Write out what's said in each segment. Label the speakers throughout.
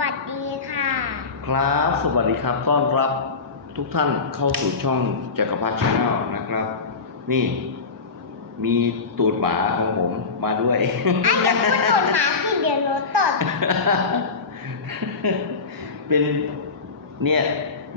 Speaker 1: วัสดีค่ะ
Speaker 2: ครับ สวัสดีครับ ต้อนรับทุกท่านเข้าสู่ช่องจักรพัฒชาแนลนะครับ นี่ มีตูดหมาของผมมาด้วย
Speaker 1: ไอ้เดี๋ยวก็โดนหมาสิเดี๋ยวหนูตด
Speaker 2: เป็นเนี่ย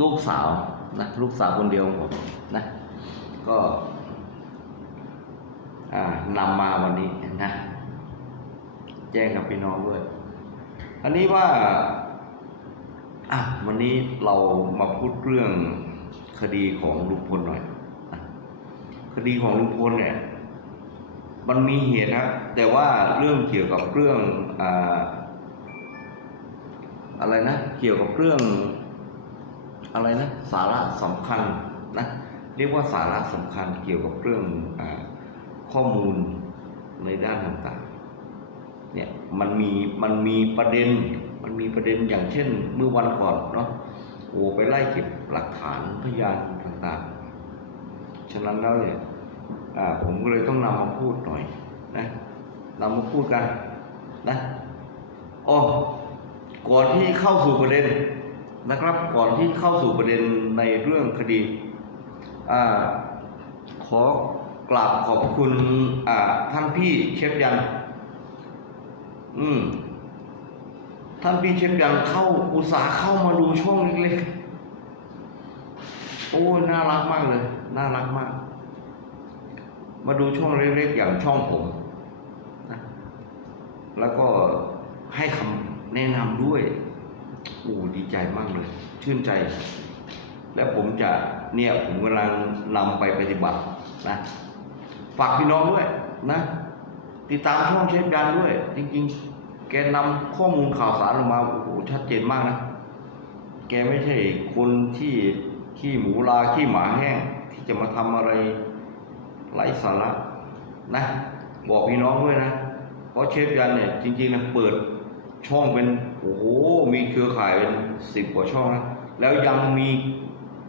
Speaker 2: ลูกสาวนะลูกสาวคนเดียวของผมนะ ก็อ่านำมาวันนี้นะ แจ้งกับพี่น้องด้วย อันนี้ว่าอะวันนี้เรามาพูดเรื่องคดีของลุงพลหน่อยคดีของลุงพลเนี่ย มันมีเหตุนะแต่ว่าเรื่องเกี่ยวกับเรื่องอ่าอะไรนะ เกี่ยวกับเรื่องอะไรนะ สาระสำคัญนะเรียกว่าสาระสำคัญเกี่ยวกับเรื่องอข้อมูลในด้านต่าง เนี่ยมันมีมันมีประเด็นมันมีประเด็นอย่างเช่นเมื่อวันก่อนเนาะโอ้ไปไล่เก็บหลักฐานพยานต่างๆ ฉะนั้นแล้วเนี่ยอ่าผมก็เลยต้องนำมาพูดหน่อยนะนำมาพูดกันนะอ๋อก่อนที่เข้าสู่ประเด็นนะครับก่อนที่เข้าสู่ประเด็นในเรื่องคดีอ่าขอกราบขอบคุณอ่าท่านพี่เชฟยัน อืมท่านพี่เชฟยันเข้าอุตสาห์เข้ามาดูช่องเล็กๆ โอ้ยน่ารักมากเลย น่ารักมาก มาดูช่องเล็กๆอย่างช่องผมนะแล้วก็ให้คำแนะนำด้วยโอ้ดีใจมากเลย ชื่นใจ และผมจะเนี่ยผมกำลังนำไปปฏิบัตินะ ฝากพี่น้องด้วยนะ ติดตามช่องเชฟยันด้วย จริง ๆ แกนำข้อมูลข่าวสารออกมาโอ้โหชัดเจนมากนะ แกไม่ใช่คนที่ขี้หมูลาขี้หมาแห้ง ที่จะมาทำอะไรไร้สาระนะ บอกพี่น้องด้วยนะ เพราะเชฟยันเนี่ยจริงๆนะเปิดช่องเป็นโอ้โหมีเครือข่ายเป็นสิบกว่าช่องนะแล้วยังมี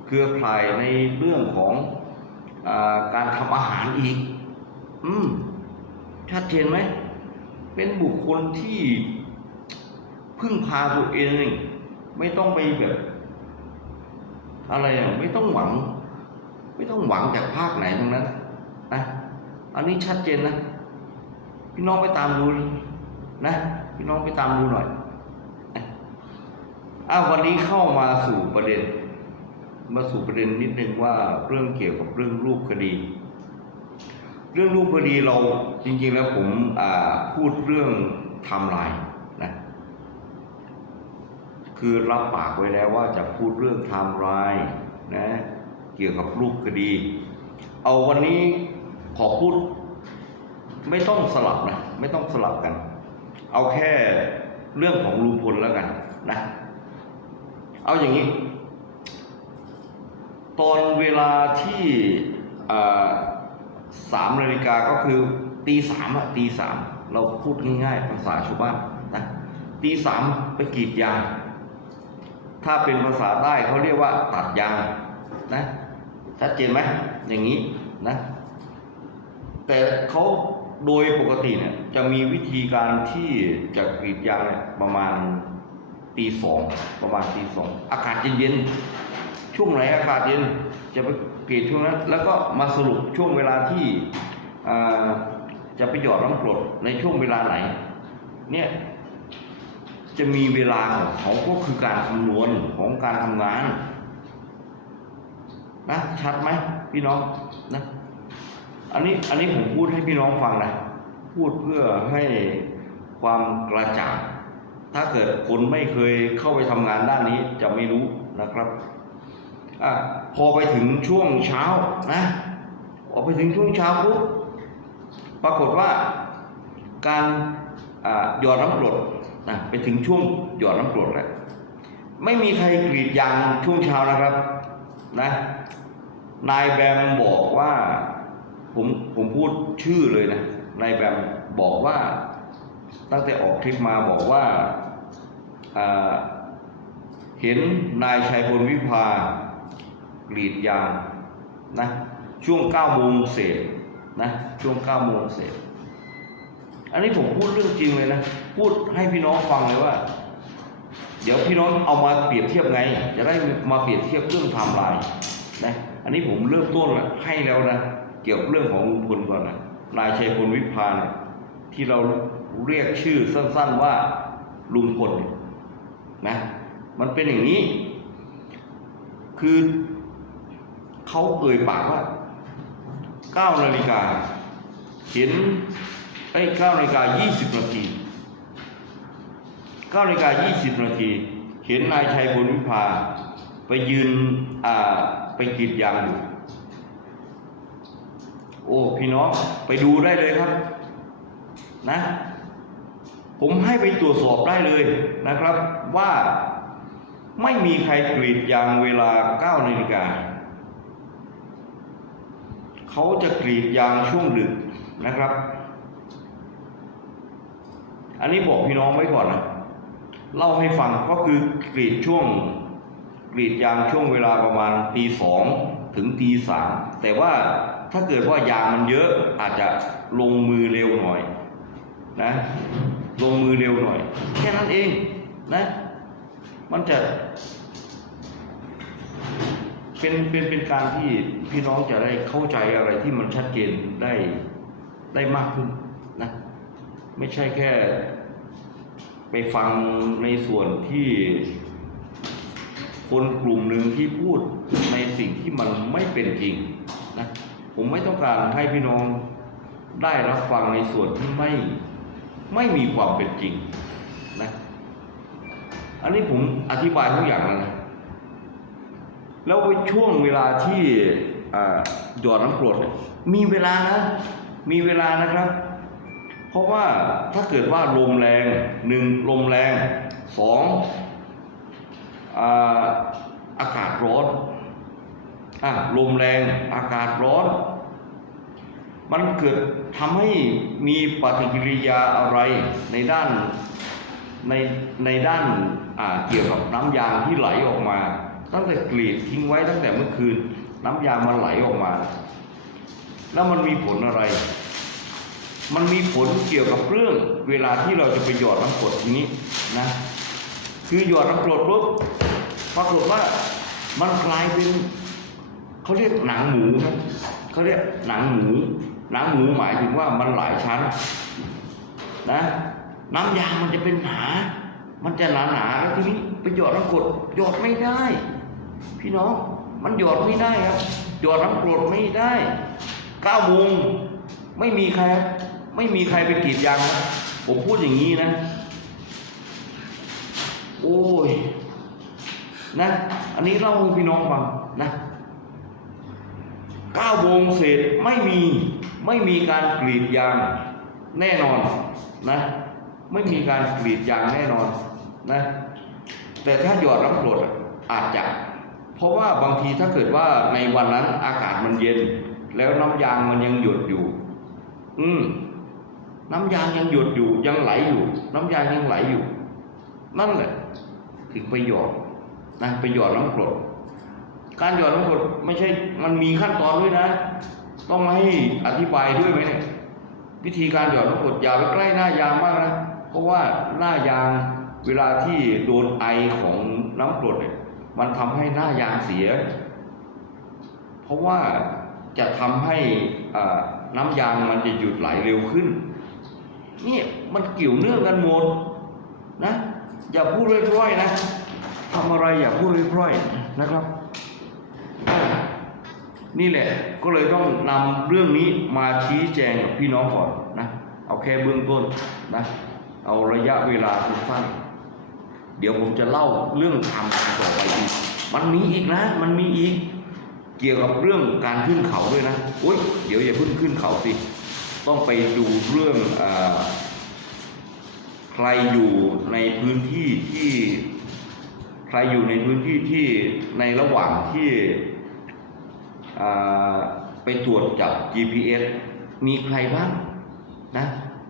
Speaker 2: เครือข่ายในเรื่องของอการทำอาหารอีก อืม ชัดเจนไหม เป็นบุคคลที่พึ่งพาตัวเอง ไม่ต้องไปแบบ อะไรอะไม่ต้องหวัง ไม่ต้องหวังจากภาคไหนทั้งนั้นนะอันนี้ชัดเจนนะ พี่น้องไปตามดูนะ พี่น้องไปตามดูหน่อยนะอะวันนี้เข้ามาสู่ประเด็น มาสู่ประเด็นนิดนึงว่าเรื่องเกี่ยวกับเรื่องรูปคดี เรื่องรูปคดีเราจริง ๆ แล้วผมพูดเรื่องไทม์ไลน์นะคือรับปากไว้แล้วว่าจะพูดเรื่องไทม์ไลน์นะเกี่ยวกับรูปคดี เอาวันนี้ขอพูด ไม่ต้องสลับนะไม่ต้องสลับกัน เอาแค่เรื่องของลุงพลแล้วกันนะเอาอย่างนี้ ตอนเวลาที่ สามนาฬิกาก็คือตีสามอะตีสามเราพูดง่ายๆภาษาชาวบ้านนะตีสามไปกรีดยาง ถ้าเป็นภาษาใต้เขาเรียกว่าตัดยางนะชัดเจนไหมอย่างนี้นะ แต่เขาโดยปกติเนี่ยจะมีวิธีการที่จะกรีดยางเนี่ยประมาณตีสองประมาณตีสองอากาศเย็นๆ ช่วงไหนอากาศเย็นจะไปกรีดช่วงนั้น แล้วก็มาสรุปช่วงเวลาที่จะไปหยอดน้ำกรดในช่วงเวลาไหน เนี่ยจะมีเวลาของเขาก็คือการคำนวณของการทำงานนะชัดไหมพี่น้องนะอันนี้อันนี้ผมพูดให้พี่น้องฟังนะพูดเพื่อให้ความกระจ่างถ้าเกิดคนไม่เคยเข้าไปทำงานด้านนี้จะไม่รู้นะครับ อพอไปถึงช่วงเช้านะพอไปถึงช่วงเช้าปุ๊บปรากฏว่าการหยอดน้ำกรดนะไปถึงช่วงหยอดน้ำกรดแล้วไม่มีใครกรีดยางช่วงเช้านะครับนะนายแบมบอกว่าผมผมพูดชื่อเลยนะนายแบมบอกว่า ตั้งแต่ออกคลิปมาบอกว่าอ่าเห็นนายชัยพลวิภา กรีดยางนะช่วง9โมงเศษนะช่วง9โมงเศษอันนี้ผมพูดเรื่องจริงเลยนะ พูดให้พี่น้องฟังเลยว่า เดี๋ยวพี่น้องเอามาเปรียบเทียบไง จะได้มาเปรียบเทียบเรื่องไทม์ไลน์นะอันนี้ผมเริ่มต้นแล้วให้แล้วนะเกี่ยวกับเรื่องของลุงพลก่อนนะนายชัยพลวิพานที่เราเรียกชื่อสั้นๆว่าลุงพลนะมันเป็นอย่างนี้ คือ เขาเอ่ยปากว่าเก้านาฬิกาเห็นไอ้เก้านาฬิกายี่สิบนาทีเก้านาฬิกายี่สิบนาที เห็นนายชัยพลวิพาไปยืนอ่าไปกรีดยางอยู่ โอ้พี่น้องไปดูได้เลยครับ นะ ผมให้ไปตรวจสอบได้เลยนะครับว่าไม่มีใครกรีดยางเวลา9นาฬิกา เขาจะกรีดยางช่วงดึกนะครับ อันนี้บอกพี่น้องไว้ก่อนนะเล่าให้ฟังก็คือกรีดช่วงกรีดยางช่วงเวลาประมาณตีสองถึงตีสามแต่ว่าถ้าเกิดว่ายางมันเยอะอาจจะลงมือเร็วหน่อยนะลงมือเร็วหน่อย แค่นั้นเองนะ มันจะ เป็นเป็นเป็นการที่พี่น้องจะได้เข้าใจอะไรที่มันชัดเจนได้ได้มากขึ้นนะไม่ใช่แค่ไปฟังในส่วนที่คนกลุ่มหนึ่งที่พูดในสิ่งที่มันไม่เป็นจริงนะผมไม่ต้องการให้พี่น้องได้รับฟังในส่วนที่ไม่ไม่มีความเป็นจริงนะอันนี้ผมอธิบายทุกอย่างแล้วนะ แล้วในช่วงเวลาที่หยอดน้ำกรดมีเวลานะ มีเวลานะครับ เพราะว่าถ้าเกิดว่าลมแรงหนึ่งลมแรงสองอากาศร้อนอะลมแรงอากาศร้อน มันเกิดทำให้มีปฏิกิริยาอะไรในด้านในในด้านเกี่ยวกับน้ำยางที่ไหลออกมา ตั้งแต่กรีดทิ้งไว้ตั้งแต่เมื่อคืน น้ำยามันไหลออกมา แล้วมันมีผลอะไร มันมีผลเกี่ยวกับเรื่องเวลาที่เราจะไปหยอดน้ำกรดทีนี้นะ คือหยอดน้ำกรดปุ๊บปรากฏว่ามันกลายเป็นเขาเรียกหนังหมูครับเขาเรียกหนังหมูหนังหมูหมายถึงว่ามันหลายชั้นนะน้ำยางมันจะเป็นหนา มันจะหนาหนาแล้วทีนี้ไปหยอดน้ำกรดหยอดไม่ได้ พี่น้องมันหยอดไม่ได้ครับหยอดน้ำกรดไม่ได้เก้าโมงไม่มีใคร ไม่มีใครไปกรีดยางนะผมพูดอย่างนี้นะ โอ้ยนะ อันนี้เล่าให้พี่น้องฟังนะเก้าโมงเสร็จไม่มีไม่มีการกรีดยางแน่นอนนะ ไม่มีการกรีดยางแน่นอนนะ แต่ถ้าหยอดน้ำกรดอะอาจจะ เพราะว่าบางทีถ้าเกิดว่าในวันนั้นอากาศมันเย็น แล้วน้ำยางมันยังหยดอยู่ อืม น้ำยางยังหยดอยู่ยังไหลอยู่ น้ำยางยังไหลอยู่ นั่นแหละ ถึงไปหยอดนะไปหยอดน้ำกรดการหยอดน้ำกรดไม่ใช่ มันมีขั้นตอนด้วยนะ ต้องให้อธิบายด้วยไหมเนี่ยวิธีการหยอดน้ำกรดอย่าไปใกล้หน้ายางมากนะ เพราะว่าหน้ายางเวลาที่โดนไอของน้ำกรดเนี่ย มันทำให้หน้ายางเสีย เพราะว่าจะทำให้น้ำยางมันจะหยุดไหลเร็วขึ้นนี่มันเกี่ยวเนื่องกันหมดนะ อย่าพูดพร่อยๆนะทำอะไรอย่าพูดพร่อยๆนะครับ นี่แหละก็เลยต้องนำเรื่องนี้มาชี้แจงกับพี่น้องก่อนนะ เอาแค่เบื้องต้นนะ เอาระยะเวลาสั้นๆ เดี๋ยวผมจะเล่าเรื่องทำกันต่อไปอีก มันมีอีกนะ มันมีอีก เกี่ยวกับเรื่องการขึ้นเขาด้วยนะโอ๊ยเดี๋ยวอย่าเพิ่งขึ้นเขาสิ ต้องไปดูเรื่องอใครอยู่ในพื้นที่ที่ ใครอยู่ในพื้นที่ที่ในระหว่างที่ไปตรวจจับ GPS มีใครบ้างนะ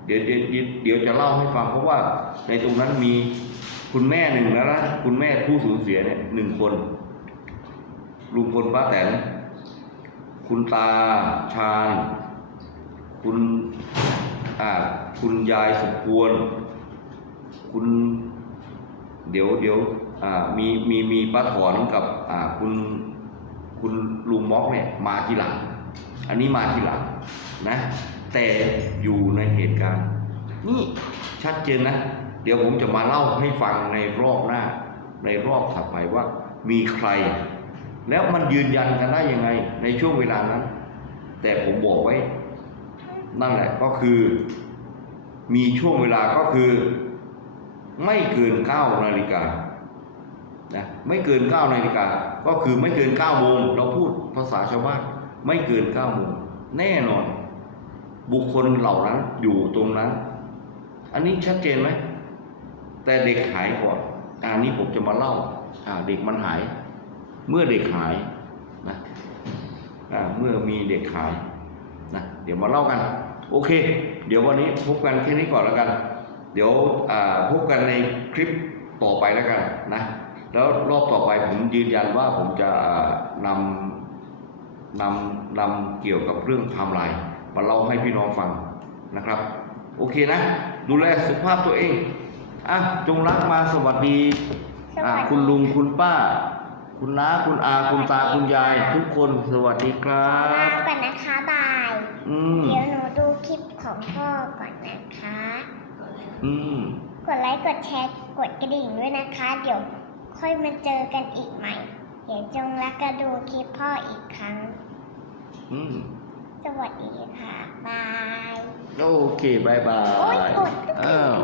Speaker 2: เดี๋ยวเดี๋ยวเดี๋ยวจะเล่าให้ฟังเพราะว่าในตรงนั้นมี คุณแม่หนึ่งแล้วนะคุณแม่ผู้สูญเสียเนี่ยหนึ่งคนลุงพลป้าแตนคุณตาชาญ คุณอ่าคุณยายสมควร คุณเดี๋ยวเดี๋ยวอ่ามีมีมีป้าถอนกับอ่าคุณคุณลุงม็อกเนี่ยมาทีหลัง อันนี้มาทีหลังนะ แต่อยู่ในเหตุการณ์ นี่ชัดเจนนะ ดี๋ยวผมจะมาเล่าให้ฟังในรอบหน้า ในรอบถัดไปว่ามีใคร แล้วมันยืนยันกันได้ยังไงในช่วงเวลานั้น แต่ผมบอกไว้ นั่นแหละก็คือ มีช่วงเวลาก็คือ ไม่เกินเก้านาฬิกานะไม่เกินเก้านาฬิกาก็คือไม่เกินเก้าโมงเราพูดภาษาชาวบ้านไม่เกินเก้าโมงแน่นอน บุคคลเหล่านั้นอยู่ตรงนั้น อันนี้ชัดเจนไหม แต่เด็กหายก่อนอันนี้ผมจะมาเล่าเด็กมันหาย เมื่อเด็กหายนะเมื่อมีเด็กหายนะเดี๋ยวมาเล่ากัน โอเค เดี๋ยววันนี้พบกันแค่นี้ก่อนแล้วกัน เดี๋ยวพบกันในคลิปต่อไปแล้วกันนะแล้วรอบต่อไปผมยืนยันว่าผมจะนำนำนำเกี่ยวกับเรื่องไทม์ไลน์มาเล่าให้พี่น้องฟังนะครับ โอเคนะ ดูแลสุขภาพตัวเอง อะจงรักมาสวัสดี
Speaker 1: สวั
Speaker 2: อะ
Speaker 1: สดี
Speaker 2: คุณลุงคุณป้า คุณน้าคุณอาคุณตาคุณยาย ทุกคนสวัสดีครั
Speaker 1: ลา
Speaker 2: บ
Speaker 1: กันนะคะบาย
Speaker 2: อืม
Speaker 1: เดี๋ยวหนูดูคลิปของพ่อก่อนนะคะ
Speaker 2: อืม
Speaker 1: กดไลค์กดแชร์กดกระดิ่งด้วยนะคะ เดี๋ยวค่อยมาเจอกันอีกใหม่ เดี๋ยวจงรักกระดูคลิปพ่ออีกครั้ง
Speaker 2: อืม
Speaker 1: สวัสดีค่ะบาย
Speaker 2: โอเคบายบา
Speaker 1: โอ๊ย
Speaker 2: ย
Speaker 1: กด
Speaker 2: อ้าว